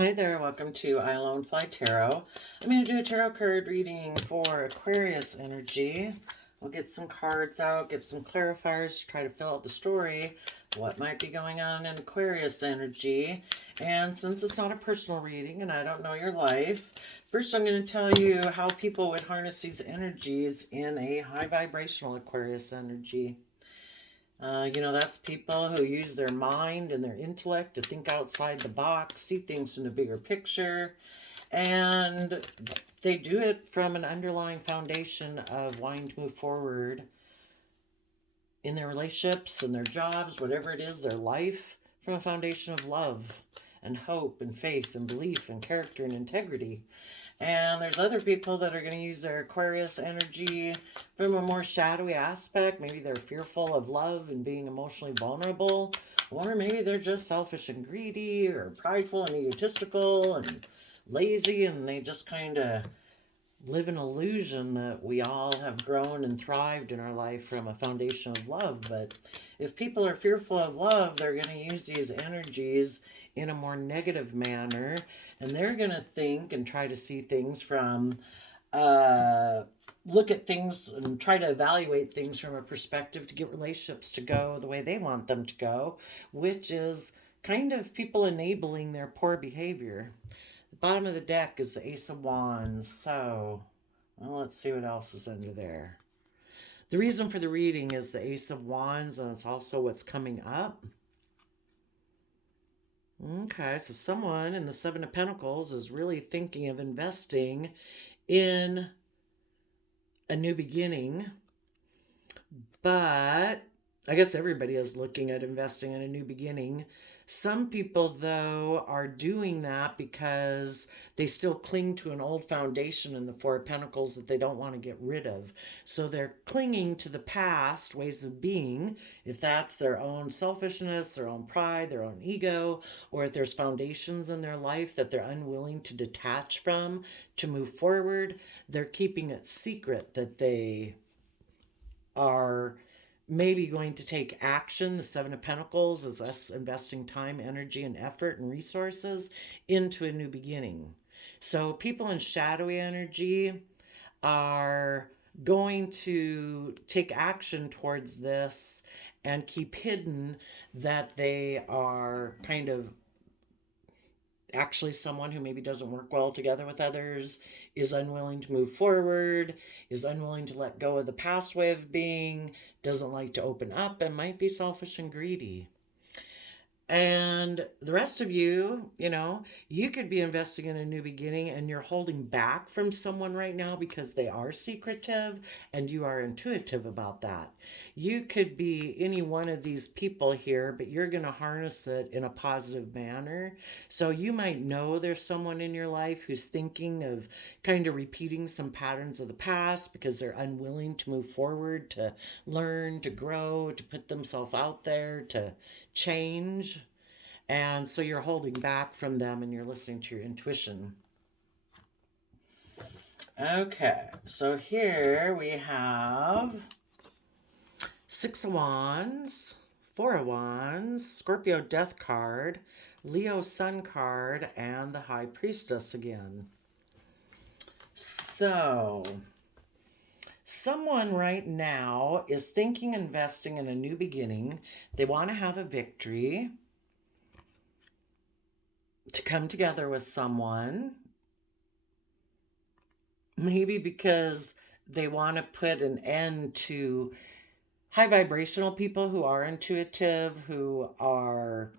Hi there, welcome to I Alone Fly Tarot. I'm going to do a tarot card reading for Aquarius energy. We'll get some cards out, get some clarifiers to try to fill out the story, what might be going on in Aquarius energy. And since it's not a personal reading and I don't know your life, first I'm going to tell you how people would harness these energies in a high vibrational Aquarius energy. That's people who use their mind and their intellect to think outside the box, see things in a bigger picture, and they do it from an underlying foundation of wanting to move forward in their relationships and their jobs, whatever it is, their life, from a foundation of love and hope and faith and belief and character and integrity. And there's other people that are going to use their Aquarius energy from a more shadowy aspect. Maybe they're fearful of love and being emotionally vulnerable. Or maybe they're just selfish and greedy or prideful and egotistical and lazy, and they just kind of live an illusion that we all have grown and thrived in our life from a foundation of love. But if people are fearful of love, they're going to use these energies in a more negative manner, and they're going to think and try to see things from look at things and try to evaluate things from a perspective to get relationships to go the way they want them to go, which is kind of people enabling their poor behavior. The bottom of the deck is the Ace of Wands. So, well, let's see what else is under there. The reason for the reading is the Ace of Wands, and it's also what's coming up. Okay, so someone in the Seven of Pentacles is really thinking of investing in a new beginning, but I guess everybody is looking at investing in a new beginning. Some people, though, are doing that because they still cling to an old foundation in the Four of Pentacles that they don't want to get rid of. So they're clinging to the past ways of being, if that's their own selfishness, their own pride, their own ego, or if there's foundations in their life that they're unwilling to detach from to move forward, they're keeping it secret that they are maybe going to take action. The Seven of Pentacles is us investing time, energy, and effort and resources into a new beginning. So people in shadowy energy are going to take action towards this and keep hidden that they are kind of actually someone who maybe doesn't work well together with others, is unwilling to move forward, is unwilling to let go of the past way of being, doesn't like to open up, and might be selfish and greedy. And the rest of you, you could be investing in a new beginning and you're holding back from someone right now because they are secretive and you are intuitive about that. You could be any one of these people here, but you're going to harness it in a positive manner. So you might know there's someone in your life who's thinking of kind of repeating some patterns of the past because they're unwilling to move forward, to learn, to grow, to put themselves out there, to change. And so you're holding back from them and you're listening to your intuition. Okay, so here we have Six of Wands, Four of Wands, Scorpio Death card, Leo Sun card, and the High Priestess again. So someone right now is thinking investing in a new beginning. They want to have a victory, to come together with someone, maybe because they want to put an end to high vibrational people who are intuitive, who are,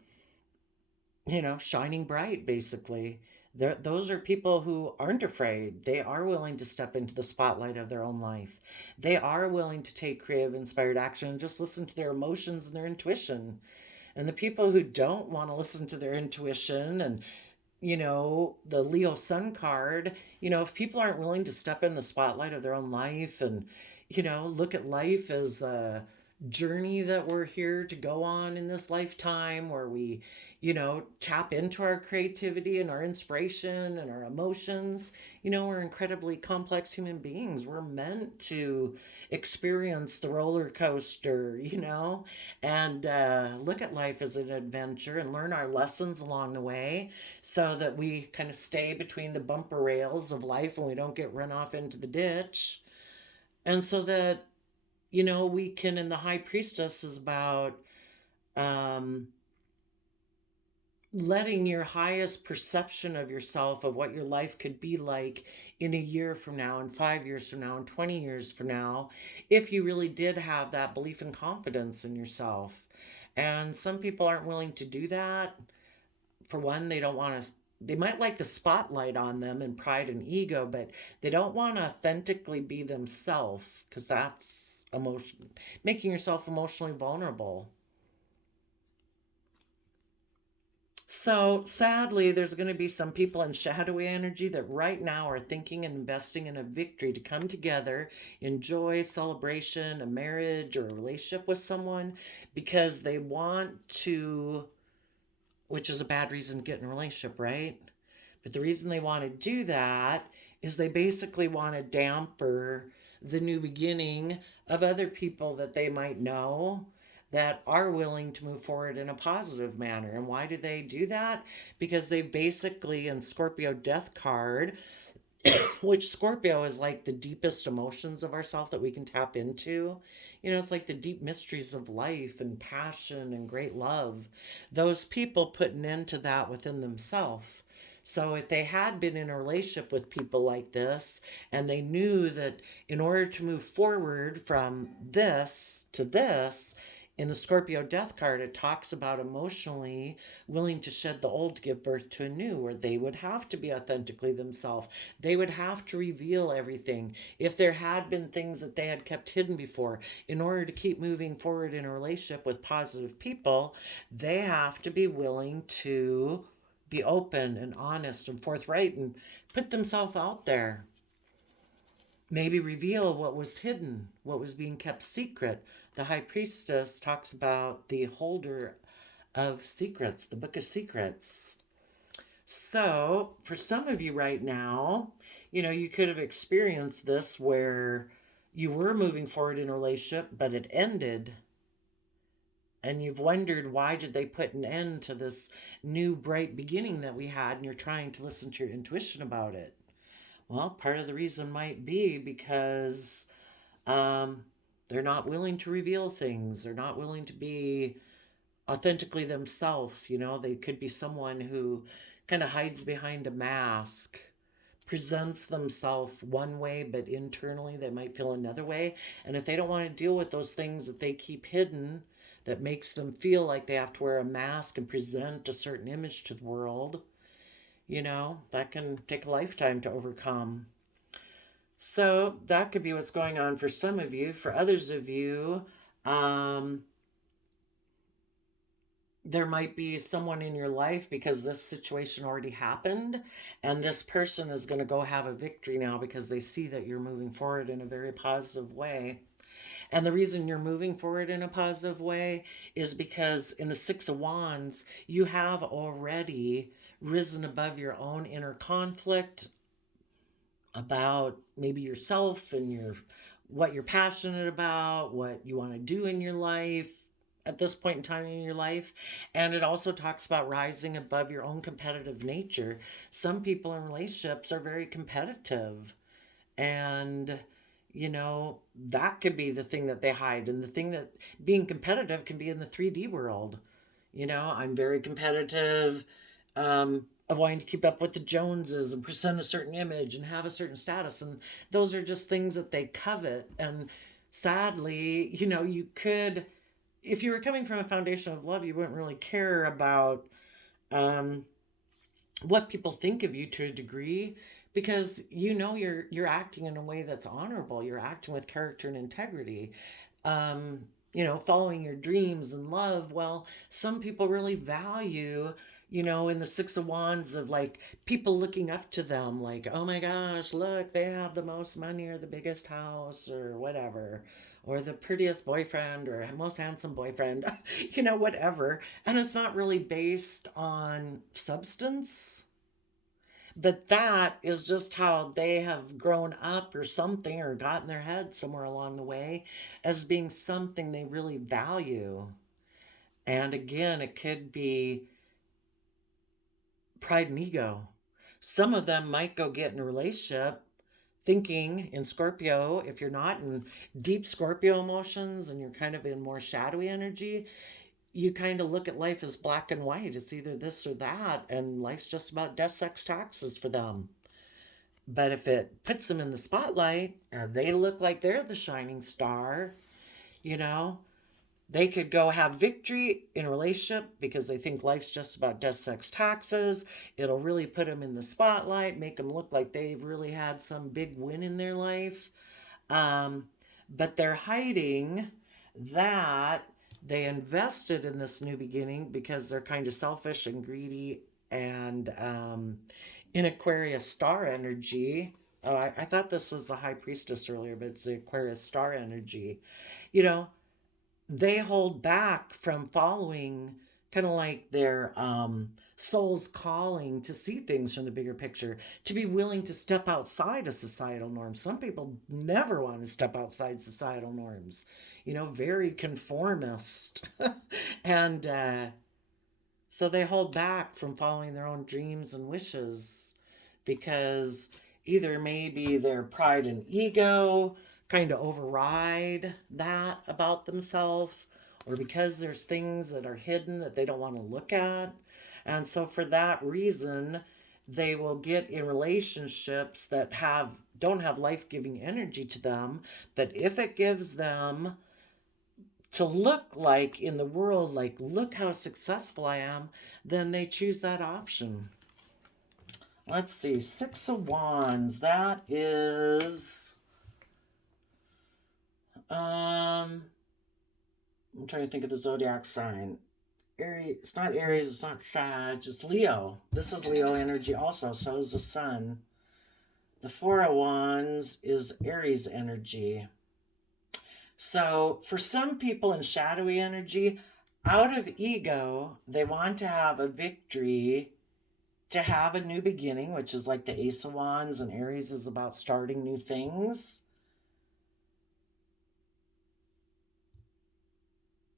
shining bright, basically. Those are people who aren't afraid. They are willing to step into the spotlight of their own life. They are willing to take creative, inspired action and just listen to their emotions and their intuition. And the people who don't want to listen to their intuition and, the Leo Sun card, if people aren't willing to step in the spotlight of their own life and, look at life as journey that we're here to go on in this lifetime, where we, tap into our creativity and our inspiration and our emotions. We're incredibly complex human beings. We're meant to experience the roller coaster, and look at life as an adventure and learn our lessons along the way, so that we kind of stay between the bumper rails of life and we don't get run off into the ditch. And so that, we can, and the high priestess is about um, letting your highest perception of yourself, of what your life could be like in a year from now, and 5 years from now, and 20 years from now, if you really did have that belief and confidence in yourself. And some people aren't willing to do that. For one, they don't want to. They might like the spotlight on them and pride and ego, but they don't want to authentically be themselves, because that's making yourself emotionally vulnerable. So sadly, there's going to be some people in shadowy energy that right now are thinking and investing in a victory to come together, enjoy celebration, a marriage or a relationship with someone, because they want to, which is a bad reason to get in a relationship, right? But the reason they want to do that is they basically want to damper the new beginning of other people that they might know that are willing to move forward in a positive manner. And why do they do that? Because they basically, in Scorpio death card, which Scorpio is like the deepest emotions of ourself that we can tap into. It's like the deep mysteries of life and passion and great love. Those people put an end to that within themselves. So if they had been in a relationship with people like this, and they knew that in order to move forward from this to this, in the Scorpio death card, it talks about emotionally willing to shed the old to give birth to a new, where they would have to be authentically themselves. They would have to reveal everything. If there had been things that they had kept hidden before, in order to keep moving forward in a relationship with positive people, they have to be willing to be open and honest and forthright and put themselves out there. Maybe reveal what was hidden, what was being kept secret. The high priestess talks about the holder of secrets, the book of secrets. So, for some of you right now, you could have experienced this where you were moving forward in a relationship, but it ended. And you've wondered, why did they put an end to this new bright beginning that we had? And you're trying to listen to your intuition about it. Well, part of the reason might be because they're not willing to reveal things. They're not willing to be authentically themselves. They could be someone who kind of hides behind a mask, presents themselves one way, but internally they might feel another way. And if they don't want to deal with those things that they keep hidden, that makes them feel like they have to wear a mask and present a certain image to the world, that can take a lifetime to overcome. So that could be what's going on for some of you. For others of you, there might be someone in your life, because this situation already happened, and this person is going to go have a victory now because they see that you're moving forward in a very positive way. And the reason you're moving forward in a positive way is because in the Six of Wands, you have already risen above your own inner conflict about maybe yourself and what you're passionate about, what you want to do in your life at this point in time in your life. And it also talks about rising above your own competitive nature. Some people in relationships are very competitive, and that could be the thing that they hide. And the thing that being competitive can be in the 3D world. I'm very competitive, of wanting to keep up with the Joneses and present a certain image and have a certain status. And those are just things that they covet. And sadly, you could, if you were coming from a foundation of love, you wouldn't really care about what people think of you to a degree, because you're acting in a way that's honorable. You're acting with character and integrity. following your dreams and love. Well, some people really value, in the Six of Wands, of like people looking up to them, like, oh my gosh, look, they have the most money or the biggest house or whatever, or the prettiest boyfriend or most handsome boyfriend, whatever. And it's not really based on substance. But that is just how they have grown up or something, or got in their head somewhere along the way as being something they really value. And again, it could be pride and ego. Some of them might go get in a relationship thinking, in Scorpio, if you're not in deep Scorpio emotions and you're kind of in more shadowy energy, you kind of look at life as black and white. It's either this or that, and life's just about death, sex, taxes for them. But if it puts them in the spotlight and they look like they're the shining star, you know, they could go have victory in a relationship because they think life's just about death, sex, taxes. It'll really put them in the spotlight, make them look like they've really had some big win in their life. Um, but they're hiding that they invested in this new beginning because they're kind of selfish and greedy and in Aquarius star energy. Oh, I thought this was the High Priestess earlier, but it's the Aquarius star energy. You know, they hold back from following kind of like their soul's calling to see things from the bigger picture, to be willing to step outside of societal norms. Some people never want to step outside societal norms, very conformist. And so they hold back from following their own dreams and wishes because either maybe their pride and ego kind of override that about themselves, or because there's things that are hidden that they don't want to look at. And so for that reason, they will get in relationships that don't have life-giving energy to them, but if it gives them to look like in the world, like, look how successful I am, then they choose that option. Let's see, Six of Wands, that is, I'm trying to think of the zodiac sign. Aries, it's not Aries, it's not Sag, it's Leo. This is Leo energy also, so is the sun. The Four of Wands is Aries energy. So for some people in shadowy energy, out of ego, they want to have a victory, to have a new beginning, which is like the Ace of Wands, and Aries is about starting new things.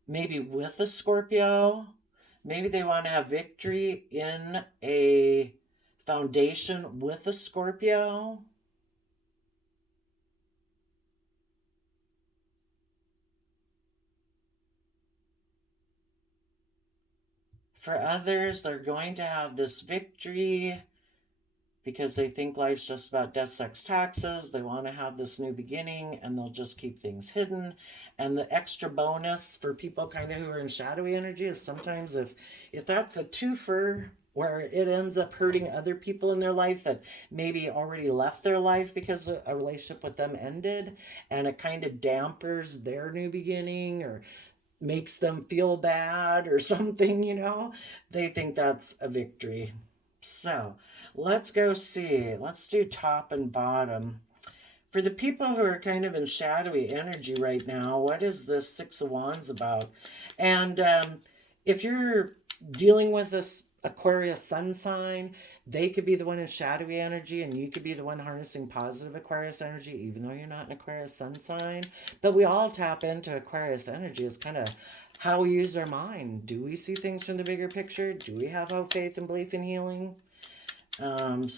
Maybe with a Scorpio, maybe they want to have victory in a foundation with a Scorpio. For others, they're going to have this victory because they think life's just about death, sex, taxes. They want to have this new beginning, and they'll just keep things hidden. And the extra bonus for people kind of who are in shadowy energy is sometimes if that's a twofer where it ends up hurting other people in their life that maybe already left their life because a relationship with them ended, and it kind of dampers their new beginning or makes them feel bad or something, they think that's a victory. So let's go see. Let's do top and bottom. For the people who are kind of in shadowy energy right now, what is this Six of Wands about? And if you're dealing with this Aquarius sun sign, they could be the one in shadowy energy, and you could be the one harnessing positive Aquarius energy, even though you're not an Aquarius sun sign. But we all tap into Aquarius energy. It's kind of how we use our mind. Do we see things from the bigger picture? Do we have hope, faith, and belief in healing? And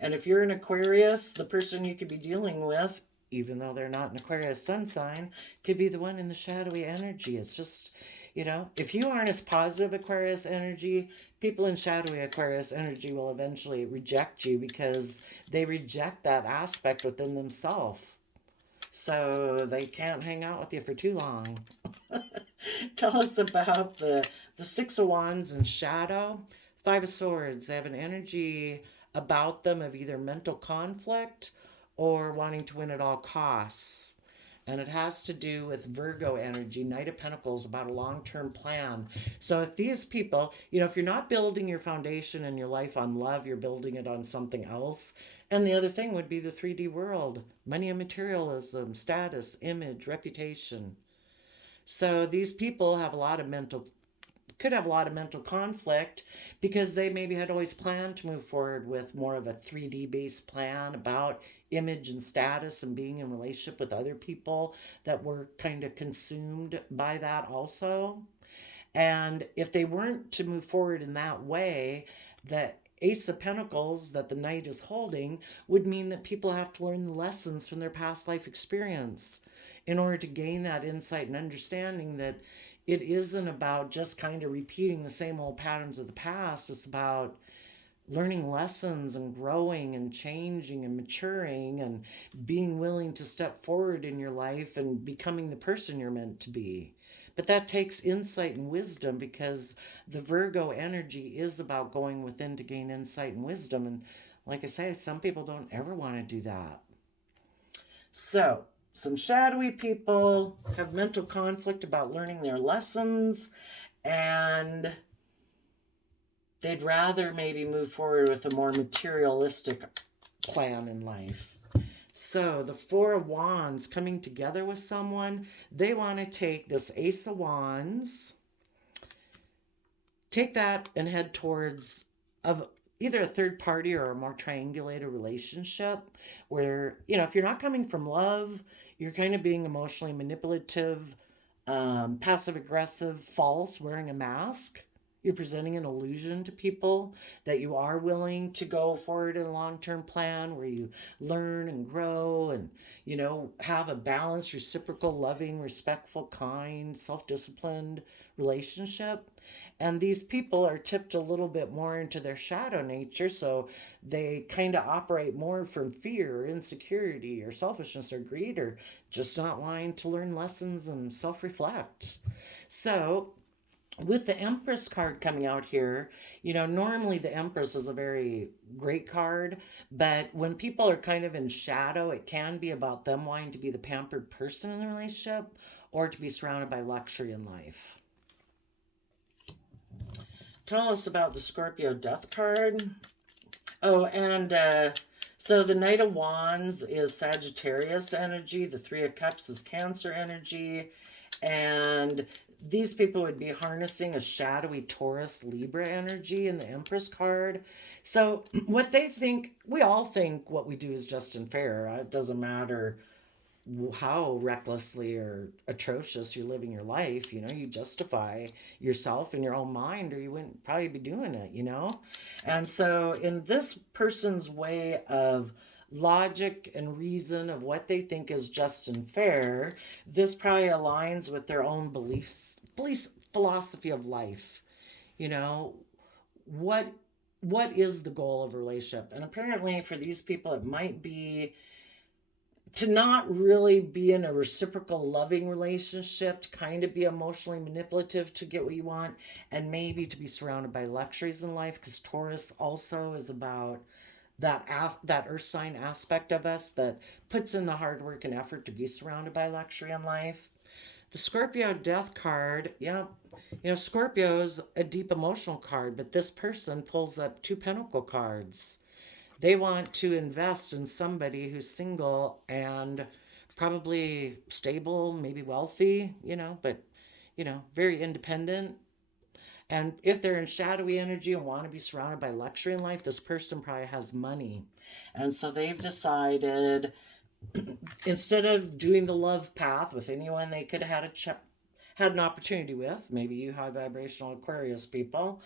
if you're an Aquarius, the person you could be dealing with, even though they're not an Aquarius sun sign, could be the one in the shadowy energy. It's just, if you aren't as positive Aquarius energy, people in shadowy Aquarius energy will eventually reject you because they reject that aspect within themselves. So they can't hang out with you for too long. Tell us about the Six of Wands in shadow. Five of Swords, they have an energy about them of either mental conflict or wanting to win at all costs. And it has to do with Virgo energy, Knight of Pentacles, about a long-term plan. So if these people, if you're not building your foundation in your life on love, you're building it on something else. And the other thing would be the 3D world, money and materialism, status, image, reputation. So these people have a lot of could have a lot of mental conflict because they maybe had always planned to move forward with more of a 3D based plan about image and status and being in relationship with other people that were kind of consumed by that also. And if they weren't to move forward in that way, the Ace of Pentacles that the Knight is holding would mean that people have to learn the lessons from their past life experience in order to gain that insight and understanding that it isn't about just kind of repeating the same old patterns of the past. It's about learning lessons and growing and changing and maturing and being willing to step forward in your life and becoming the person you're meant to be. But that takes insight and wisdom because the Virgo energy is about going within to gain insight and wisdom. And like I say, some people don't ever want to do that. So, some shadowy people have mental conflict about learning their lessons, and they'd rather maybe move forward with a more materialistic plan in life. So the Four of Wands coming together with someone, they want to take this Ace of Wands, take that and head towards either a third party or a more triangulated relationship where, if you're not coming from love, you're kind of being emotionally manipulative, passive aggressive, false, wearing a mask. You're presenting an illusion to people that you are willing to go forward in a long-term plan where you learn and grow and, have a balanced, reciprocal, loving, respectful, kind, self-disciplined relationship. And these people are tipped a little bit more into their shadow nature, so they kind of operate more from fear, or insecurity, or selfishness, or greed, or just not wanting to learn lessons and self-reflect. So with the Empress card coming out here, normally the Empress is a very great card, but when people are kind of in shadow, it can be about them wanting to be the pampered person in the relationship or to be surrounded by luxury in life. Tell us about the Scorpio Death card. Oh, and so the Knight of Wands is Sagittarius energy. The Three of Cups is Cancer energy. And these people would be harnessing a shadowy Taurus Libra energy in the Empress card. So what they think, we all think what we do is just and fair. It doesn't matter how recklessly or atrocious you're living your life. You justify yourself in your own mind or you wouldn't probably be doing it. And so in this person's way of logic and reason of what they think is just and fair, this probably aligns with their own beliefs, philosophy of life. What is the goal of a relationship? And apparently for these people it might be to not really be in a reciprocal loving relationship, to kind of be emotionally manipulative to get what you want, and maybe to be surrounded by luxuries in life, because Taurus also is about that earth sign aspect of us that puts in the hard work and effort to be surrounded by luxury in life. The Scorpio Death card, Scorpio's a deep emotional card, but this person pulls up two Pentacle cards. They want to invest in somebody who's single and probably stable, maybe wealthy, but, very independent. And if they're in shadowy energy and want to be surrounded by luxury in life, this person probably has money. And so they've decided, instead of doing the love path with anyone they could have had an opportunity with, maybe you high vibrational Aquarius people,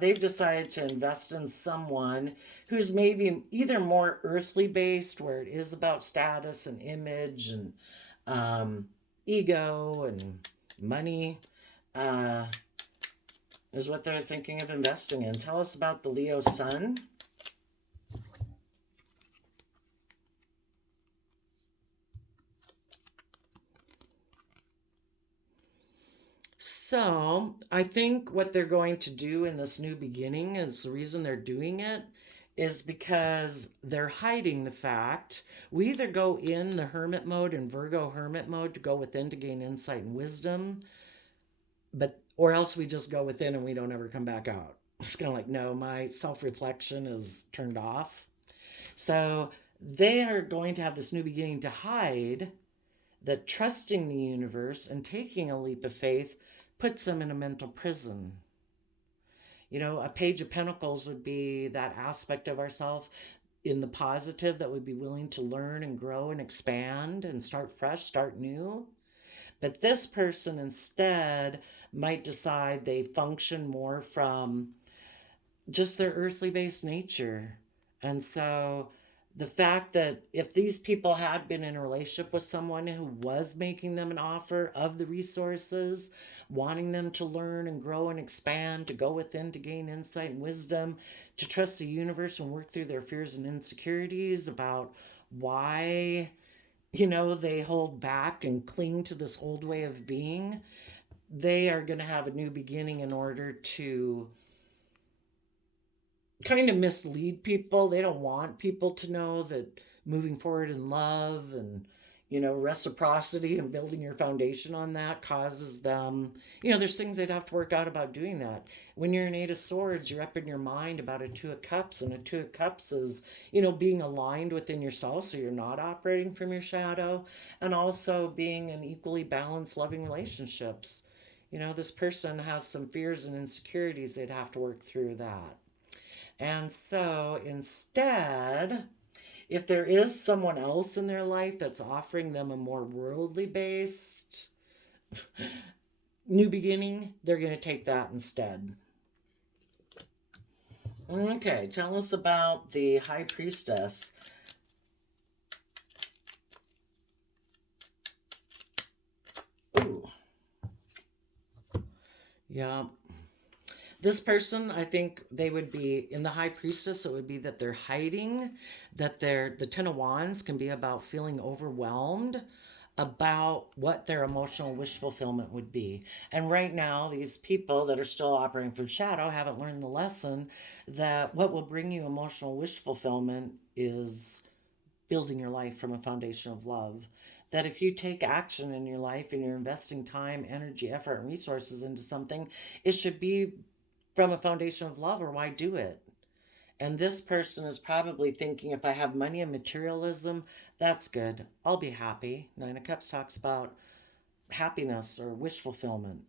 they've decided to invest in someone who's maybe either more earthly based, where it is about status and image and ego and money, is what they're thinking of investing in. Tell us about the Leo Sun. So I think what they're going to do in this new beginning is the reason they're doing it is because they're hiding the fact. We either go in the hermit mode and Virgo hermit mode to go within to gain insight and wisdom, but or else we just go within and we don't ever come back out. It's kind of like, no, my self-reflection is turned off. So they are going to have this new beginning to hide that trusting the universe and taking a leap of faith puts them in a mental prison. A page of pentacles would be that aspect of ourself in the positive that would be willing to learn and grow and expand and start fresh, start new. But this person instead might decide they function more from just their earthly based nature. And so the fact that if these people had been in a relationship with someone who was making them an offer of the resources, wanting them to learn and grow and expand, to go within to gain insight and wisdom, to trust the universe and work through their fears and insecurities about why, they hold back and cling to this old way of being, they are going to have a new beginning in order to kind of mislead people. They don't want people to know that moving forward in love and reciprocity and building your foundation on that causes them, there's things they'd have to work out about doing that. When you're an Eight of Swords, you're up in your mind about a Two of Cups, and a Two of Cups is, being aligned within yourself so you're not operating from your shadow, and also being in equally balanced, loving relationships. This person has some fears and insecurities, they'd have to work through that. And so instead, if there is someone else in their life that's offering them a more worldly based new beginning, they're going to take that instead. Okay, tell us about the High Priestess. Ooh. Yeah. This person, I think they would be in the High Priestess. It would be that they're hiding, that the Ten of Wands can be about feeling overwhelmed about what their emotional wish fulfillment would be. And right now, these people that are still operating from shadow haven't learned the lesson that what will bring you emotional wish fulfillment is building your life from a foundation of love. That if you take action in your life and you're investing time, energy, effort, and resources into something, it should be from a foundation of love, or why do it? And this person is probably thinking, if I have money and materialism, that's good. I'll be happy. Nine of Cups talks about happiness or wish fulfillment.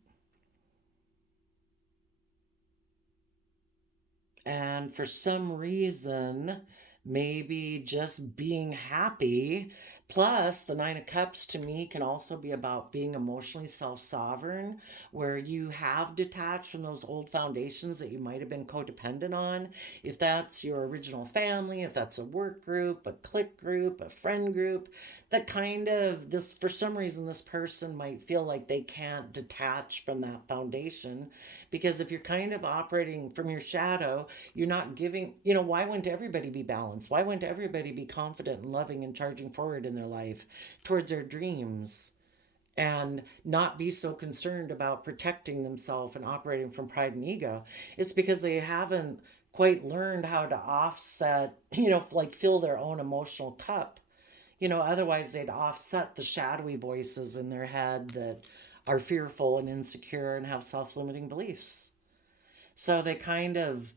And for some reason, maybe just being happy. Plus, the Nine of Cups to me can also be about being emotionally self-sovereign, where you have detached from those old foundations that you might have been codependent on. If that's your original family, if that's a work group, a clique group, a friend group, that kind of this, for some reason, this person might feel like they can't detach from that foundation. Because if you're kind of operating from your shadow, you're not giving, why wouldn't everybody be balanced? Why wouldn't everybody be confident and loving and charging forward in their life towards their dreams and not be so concerned about protecting themselves and operating from pride and ego? It's because they haven't quite learned how to offset, like fill their own emotional cup. Otherwise they'd offset the shadowy voices in their head that are fearful and insecure and have self-limiting beliefs. So they kind of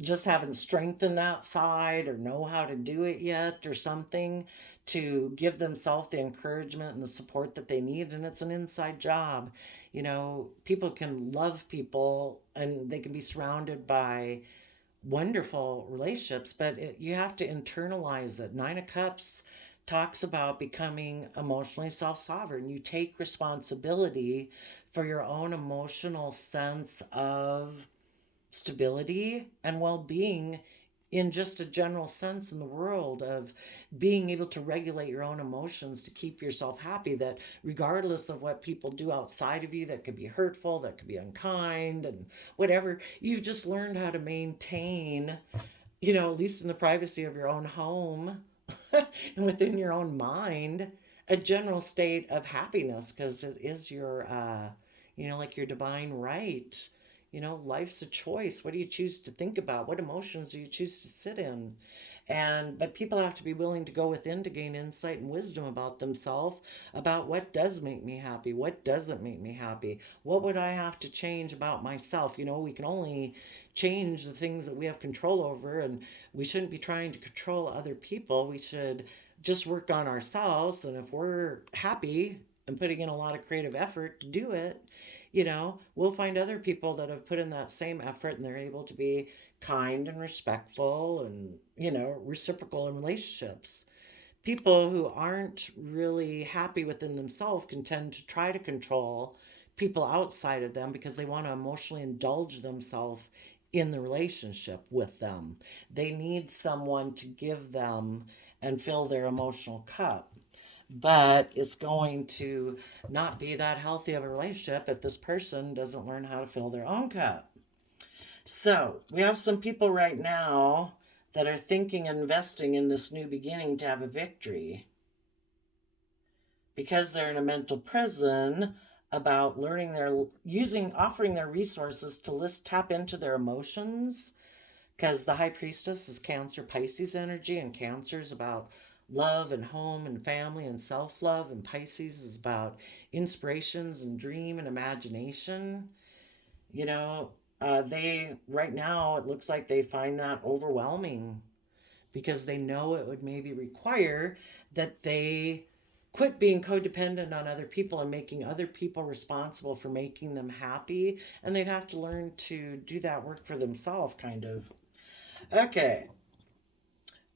just haven't strengthened that side or know how to do it yet or something to give themselves the encouragement and the support that they need. And it's an inside job. People can love people and they can be surrounded by wonderful relationships, but you have to internalize it. Nine of Cups talks about becoming emotionally self-sovereign. You take responsibility for your own emotional sense of stability and well-being in just a general sense in the world of being able to regulate your own emotions to keep yourself happy, that regardless of what people do outside of you that could be hurtful, that could be unkind and whatever, you've just learned how to maintain, at least in the privacy of your own home and within your own mind, a general state of happiness, because it is your like your divine right, You know, life's a choice. What do you choose to think about? What emotions do you choose to sit in? But people have to be willing to go within to gain insight and wisdom about themselves, about what does make me happy, what doesn't make me happy, what would I have to change about myself. You know, we can only change the things that we have control over, and we shouldn't be trying to control other people. We should just work on ourselves, and if we're happy and putting in a lot of creative effort to do it, you know, we'll find other people that have put in that same effort and they're able to be kind and respectful and, you know, reciprocal in relationships. People who aren't really happy within themselves can tend to try to control people outside of them because they want to emotionally indulge themselves in the relationship with them. They need someone to give them and fill their emotional cup. But it's going to not be that healthy of a relationship if this person doesn't learn how to fill their own cup. So we have some people right now that are thinking and investing in this new beginning to have a victory because they're in a mental prison about learning offering their resources to tap into their emotions, because the high priestess is Cancer Pisces energy, and Cancer is about love and home and family and self-love, and Pisces is about inspirations and dream and imagination. You know, they right now it looks like they find that overwhelming because they know it would maybe require that they quit being codependent on other people and making other people responsible for making them happy, and they'd have to learn to do that work for themselves, kind of. Okay,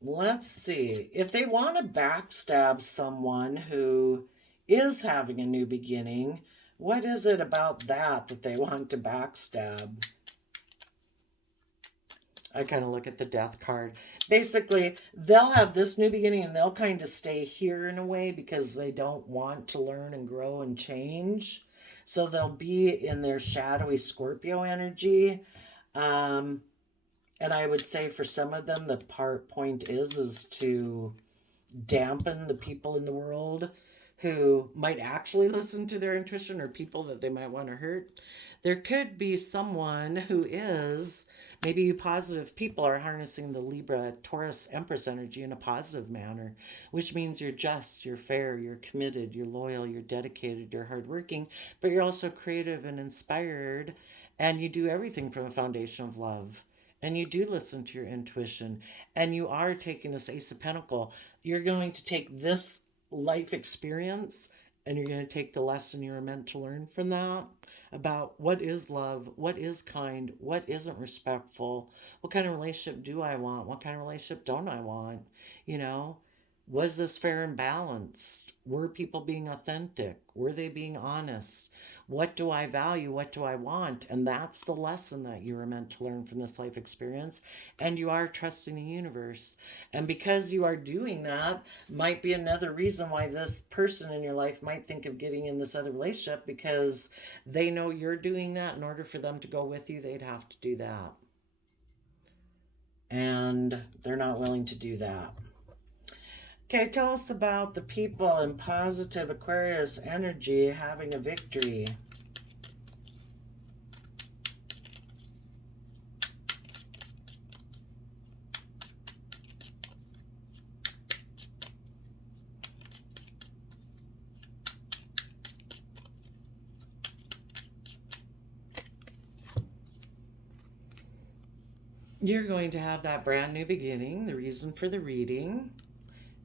let's see. If they want to backstab someone who is having a new beginning, what is it about that they want to backstab? I kind of look at the death card. Basically, they'll have this new beginning and they'll kind of stay here in a way because they don't want to learn and grow and change. So they'll be in their shadowy Scorpio energy. And I would say for some of them, the point is to dampen the people in the world who might actually listen to their intuition or people that they might want to hurt. There could be someone who is, maybe you positive people are harnessing the Libra Taurus Empress energy in a positive manner, which means you're just, you're fair, you're committed, you're loyal, you're dedicated, you're hardworking, but you're also creative and inspired, and you do everything from a foundation of love. And you do listen to your intuition, and you are taking this Ace of Pentacle. You're going to take this life experience and you're going to take the lesson you were meant to learn from that about what is love, what is kind, what isn't respectful, what kind of relationship do I want, what kind of relationship don't I want, you know, was this fair and balanced? Were people being authentic? Were they being honest? What do I value? What do I want? And that's the lesson that you were meant to learn from this life experience. And you are trusting the universe. And because you are doing that, might be another reason why this person in your life might think of getting in this other relationship, because they know you're doing that. In order for them to go with you, they'd have to do that. And they're not willing to do that. Okay, tell us about the people in positive Aquarius energy having a victory. You're going to have that brand new beginning, the reason for the reading.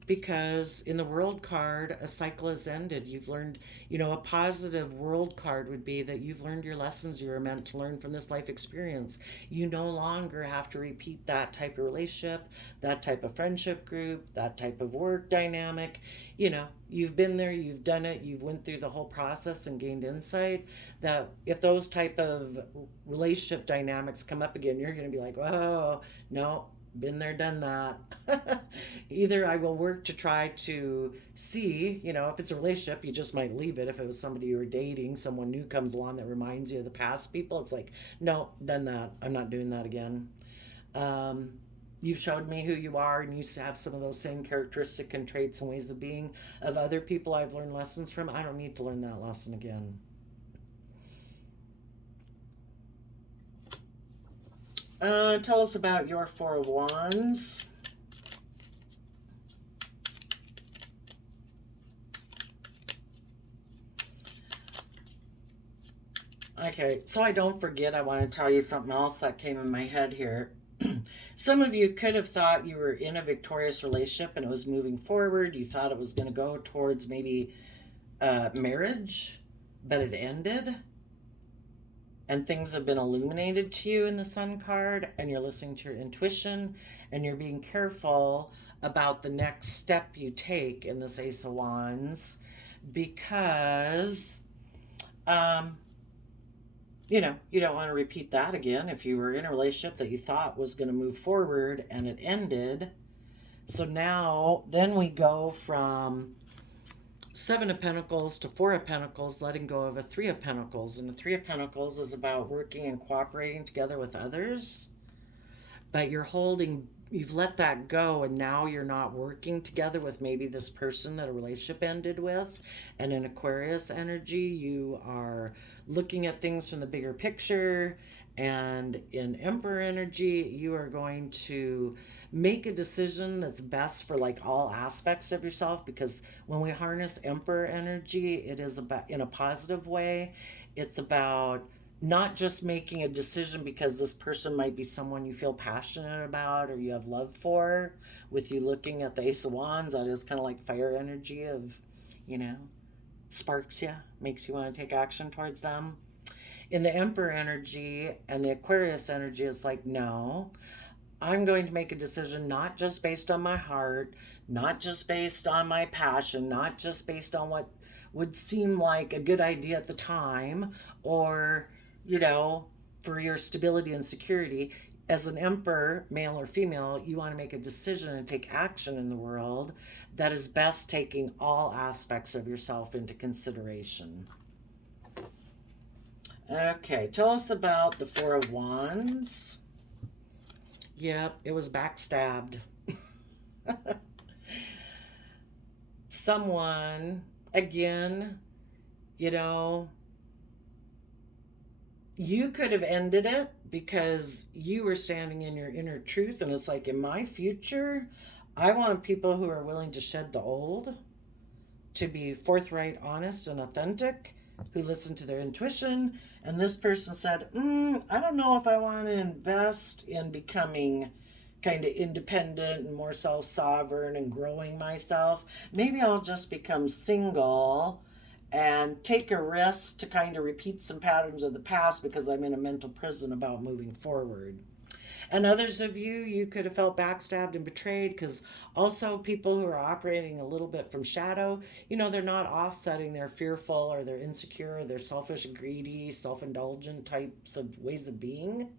Because in the world card, a cycle has ended. You've learned, you know, a positive world card would be that you've learned your lessons you were meant to learn from this life experience. You no longer have to repeat that type of relationship, that type of friendship group, that type of work dynamic. You know, you've been there, you've done it, you've went through the whole process and gained insight that if those type of relationship dynamics come up again, you're going to be like, oh, no, been there, done that. Either I will work to try to see, you know, if it's a relationship, you just might leave it. If it was somebody you were dating, someone new comes along that reminds you of the past people, it's like, no, done that. I'm not doing that again. Um, you've showed me who you are, and you have some of those same characteristic and traits and ways of being of other people I've learned lessons from. I don't need to learn that lesson again. Tell us about your Four of Wands. Okay, so I don't forget, I want to tell you something else that came in my head here. Some of you could have thought you were in a victorious relationship and it was moving forward. You thought it was going to go towards maybe marriage, but it ended. And things have been illuminated to you in the Sun card, and you're listening to your intuition, and you're being careful about the next step you take in this Ace of Wands, because you know, you don't want to repeat that again. If you were in a relationship that you thought was going to move forward and it ended. So now, then we go from Seven of Pentacles to Four of Pentacles, letting go of a Three of Pentacles. And the Three of Pentacles is about working and cooperating together with others. But you've let that go, and now you're not working together with maybe this person that a relationship ended with. And in Aquarius energy, you are looking at things from the bigger picture. And in Emperor energy, you are going to make a decision that's best for like all aspects of yourself, because when we harness Emperor energy, it is about, in a positive way, it's about not just making a decision because this person might be someone you feel passionate about or you have love for. With you looking at the Ace of Wands, that is kind of like fire energy of, you know, sparks you, makes you want to take action towards them. In the Emperor energy and the Aquarius energy, it's like, no, I'm going to make a decision not just based on my heart, not just based on my passion, not just based on what would seem like a good idea at the time, or, you know, for your stability and security. As an Emperor, male or female, you want to make a decision and take action in the world that is best taking all aspects of yourself into consideration. Okay, tell us about the Four of Wands. Yep, it was backstabbed. Someone, again, you know, you could have ended it because you were standing in your inner truth. And it's like, in my future, I want people who are willing to shed the old, to be forthright, honest, and authentic, who listen to their intuition. And this person said, I don't know if I want to invest in becoming kind of independent and more self-sovereign and growing myself. Maybe I'll just become single and take a risk to kind of repeat some patterns of the past because I'm in a mental prison about moving forward. And others of you, you could have felt backstabbed and betrayed, because also people who are operating a little bit from shadow, you know, they're not offsetting their fearful or their insecure or their selfish, greedy, self-indulgent types of ways of being,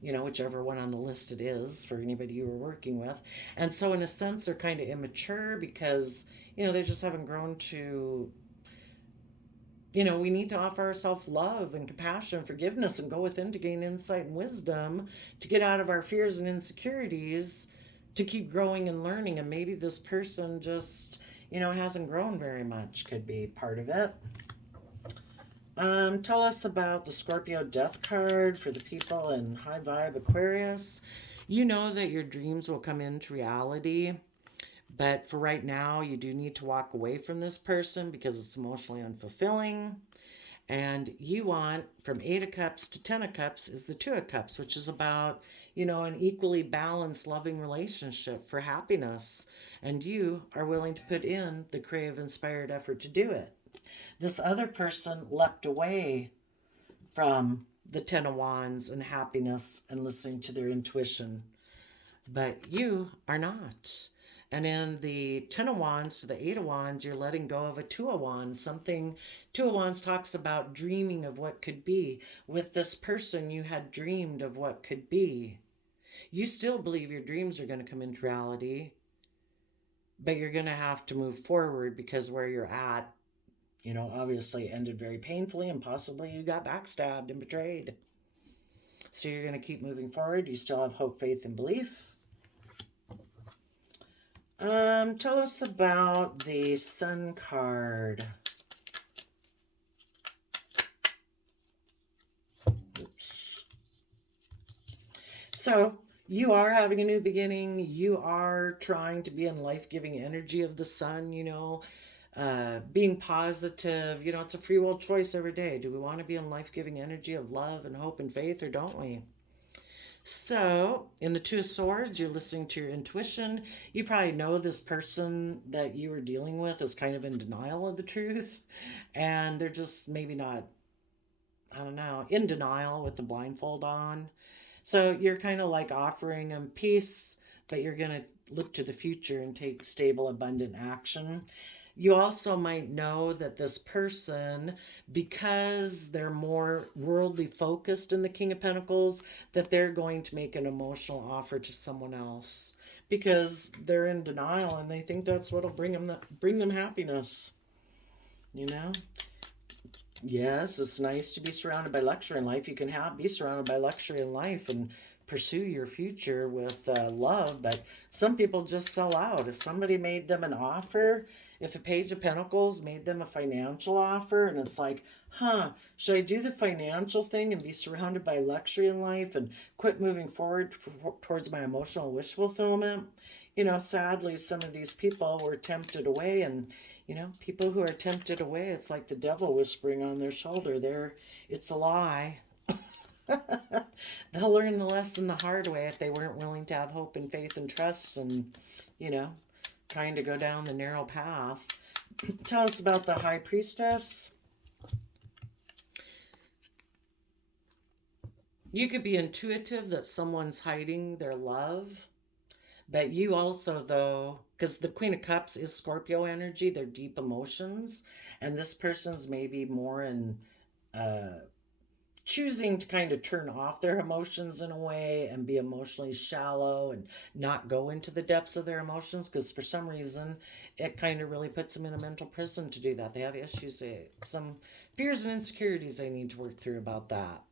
you know, whichever one on the list it is for anybody you were working with. And so in a sense, they're kind of immature because, you know, they just haven't grown to, you know, we need to offer ourselves love and compassion and forgiveness and go within to gain insight and wisdom, to get out of our fears and insecurities, to keep growing and learning. And maybe this person just, you know, hasn't grown very much, could be part of it. Tell us about the Scorpio Death card for the people in High Vibe Aquarius. You know that your dreams will come into reality. But for right now, you do need to walk away from this person because it's emotionally unfulfilling. And you want, from 8 of Cups to 10 of Cups is the 2 of Cups, which is about, you know, an equally balanced, loving relationship for happiness. And you are willing to put in the creative, inspired effort to do it. This other person leapt away from the 10 of Wands and happiness and listening to their intuition. But you are not. And in the 10 of Wands to the 8 of Wands, you're letting go of a 2 of Wands. Something, 2 of Wands talks about dreaming of what could be. With this person, you had dreamed of what could be. You still believe your dreams are going to come into reality, but you're going to have to move forward because where you're at, you know, obviously ended very painfully, and possibly you got backstabbed and betrayed. So you're going to keep moving forward. You still have hope, faith, and belief. Tell us about the Sun card. Oops. So you are having a new beginning. You are trying to be in life-giving energy of the sun, being positive. It's a free will choice every day. Do we want to be in life-giving energy of love and hope and faith, or don't we? So, in the Two of Swords, you're listening to your intuition. You probably know this person that you were dealing with is kind of in denial of the truth, and they're just maybe not, I don't know, in denial with the blindfold on. So, you're kind of like offering them peace, but you're going to look to the future and take stable, abundant action. You also might know that this person, because they're more worldly focused in the King of Pentacles, that they're going to make an emotional offer to someone else because they're in denial and they think that's what'll bring them happiness. You know? Yes, it's nice to be surrounded by luxury in life. You can be surrounded by luxury in life and pursue your future with love, but some people just sell out. If somebody made them an offer, if a Page of Pentacles made them a financial offer, and it's like, should I do the financial thing and be surrounded by luxury in life and quit moving forward towards my emotional wish fulfillment? Sadly, some of these people were tempted away, and people who are tempted away, it's like the devil whispering on their shoulder. It's a lie. They'll learn the lesson the hard way if they weren't willing to have hope and faith and trust and, kind of go down the narrow path. Tell us about the High Priestess. You could be intuitive that someone's hiding their love. But you also, though, because the Queen of Cups is Scorpio energy, they're deep emotions. And this person's maybe more in choosing to kind of turn off their emotions in a way and be emotionally shallow and not go into the depths of their emotions, because for some reason it kind of really puts them in a mental prison to do that. They have issues, some fears and insecurities they need to work through about that.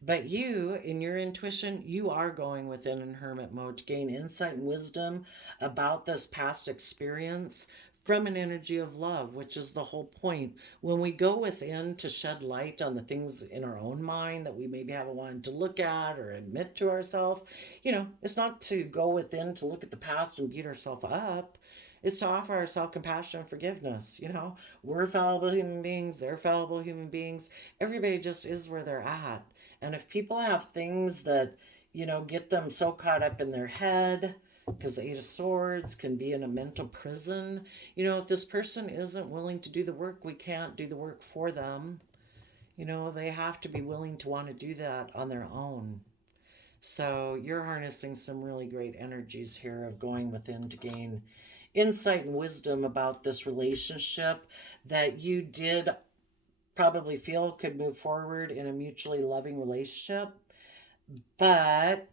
But you, in your intuition, you are going within in hermit mode to gain insight and wisdom about this past experience from an energy of love, which is the whole point. When we go within to shed light on the things in our own mind that we maybe haven't wanted to look at or admit to ourselves, it's not to go within to look at the past and beat ourselves up. It's to offer ourselves compassion and forgiveness. We're fallible human beings, they're fallible human beings. Everybody just is where they're at. And if people have things that, get them so caught up in their head, because the Eight of Swords can be in a mental prison, if this person isn't willing to do the work, we can't do the work for them. They have to be willing to want to do that on their own. So you're harnessing some really great energies here of going within to gain insight and wisdom about this relationship that you did probably feel could move forward in a mutually loving relationship. But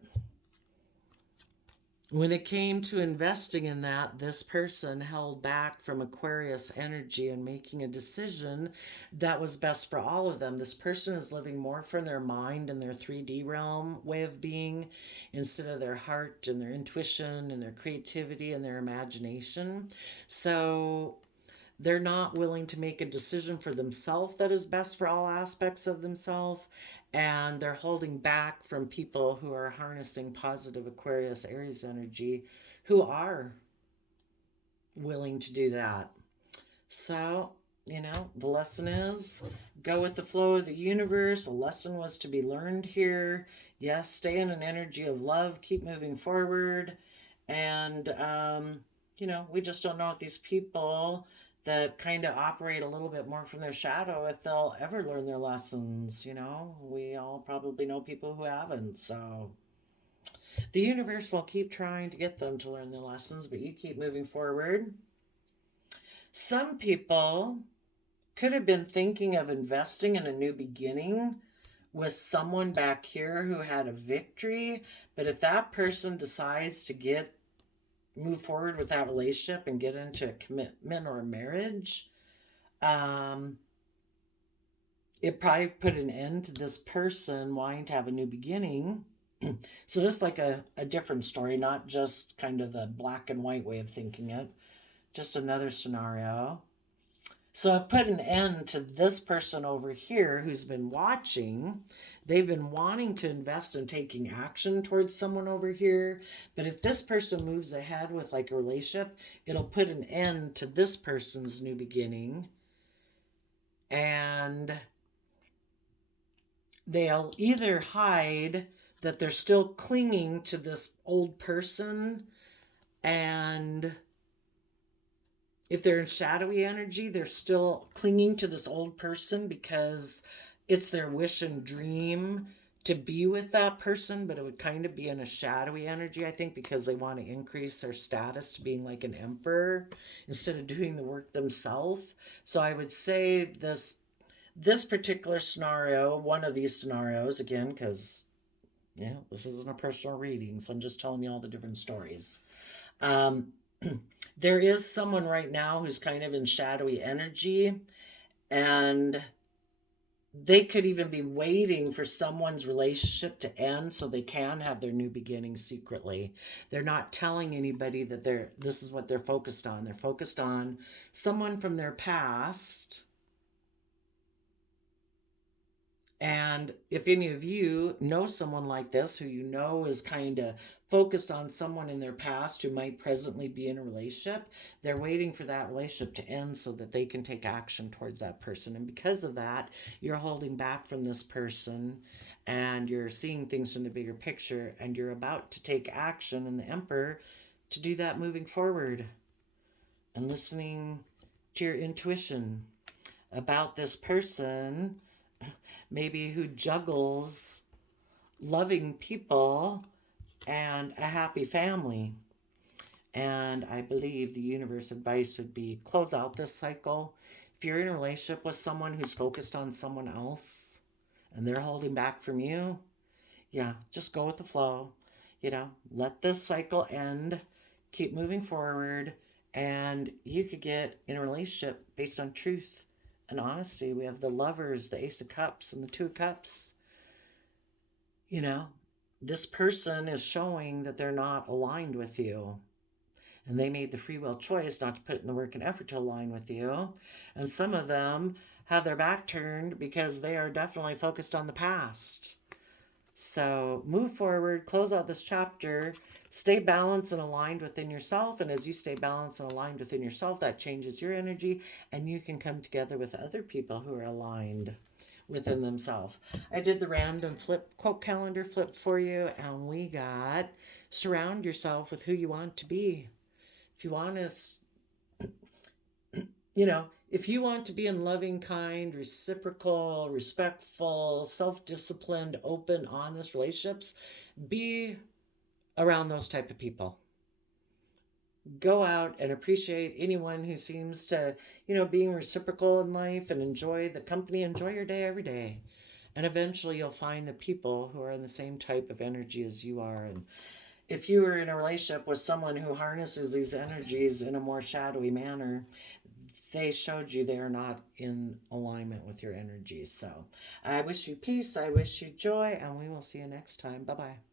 when it came to investing in that, this person held back from Aquarius energy and making a decision that was best for all of them. This person is living more from their mind and their 3D realm way of being instead of their heart and their intuition and their creativity and their imagination. So they're not willing to make a decision for themselves that is best for all aspects of themselves. And they're holding back from people who are harnessing positive Aquarius Aries energy who are willing to do that. So, the lesson is go with the flow of the universe. A lesson was to be learned here. Yes, stay in an energy of love. Keep moving forward. And, we just don't know if these people that kind of operate a little bit more from their shadow, if they'll ever learn their lessons. We all probably know people who haven't. So the universe will keep trying to get them to learn their lessons, but you keep moving forward. Some people could have been thinking of investing in a new beginning with someone back here who had a victory, but if that person decides to move forward with that relationship and get into a commitment or a marriage, it probably put an end to this person wanting to have a new beginning. So this is like a different story, not just kind of the black and white way of thinking it, just another scenario. So I put an end to this person over here who's been watching. They've been wanting to invest in taking action towards someone over here. But if this person moves ahead with like a relationship, it'll put an end to this person's new beginning. And they'll either hide that they're still clinging to this old person, and if they're in shadowy energy, they're still clinging to this old person because it's their wish and dream to be with that person, but it would kind of be in a shadowy energy, I think, because they want to increase their status to being like an emperor instead of doing the work themselves. So I would say this particular scenario, one of these scenarios, again, because this isn't a personal reading, so I'm just telling you all the different stories. There is someone right now who's kind of in shadowy energy, and they could even be waiting for someone's relationship to end so they can have their new beginning secretly. They're not telling anybody that this is what they're focused on. They're focused on someone from their past. And if any of you know someone like this who you know is kind of focused on someone in their past who might presently be in a relationship, they're waiting for that relationship to end so that they can take action towards that person. And because of that, you're holding back from this person and you're seeing things from the bigger picture, and you're about to take action in the Emperor to do that moving forward and listening to your intuition about this person, maybe who juggles loving people and a happy family. And I believe the universe advice would be close out this cycle. If you're in a relationship with someone who's focused on someone else and they're holding back from you, just go with the flow. Let this cycle end, keep moving forward, and you could get in a relationship based on truth and honesty. We have the Lovers, the Ace of Cups, and the Two of Cups. This person is showing that they're not aligned with you. And they made the free will choice not to put in the work and effort to align with you. And some of them have their back turned because they are definitely focused on the past. So move forward, close out this chapter, stay balanced and aligned within yourself. And as you stay balanced and aligned within yourself, that changes your energy, and you can come together with other people who are aligned within themselves. I did the random quote calendar flip for you, and we got surround yourself with who you want to be. If you want if you want to be in loving, kind, reciprocal, respectful, self-disciplined, open, honest relationships, be around those type of people. Go out and appreciate anyone who seems to, being reciprocal in life, and enjoy the company, enjoy your day every day. And eventually you'll find the people who are in the same type of energy as you are. And if you are in a relationship with someone who harnesses these energies in a more shadowy manner, they showed you they are not in alignment with your energies. So I wish you peace, I wish you joy, and we will see you next time. Bye-bye.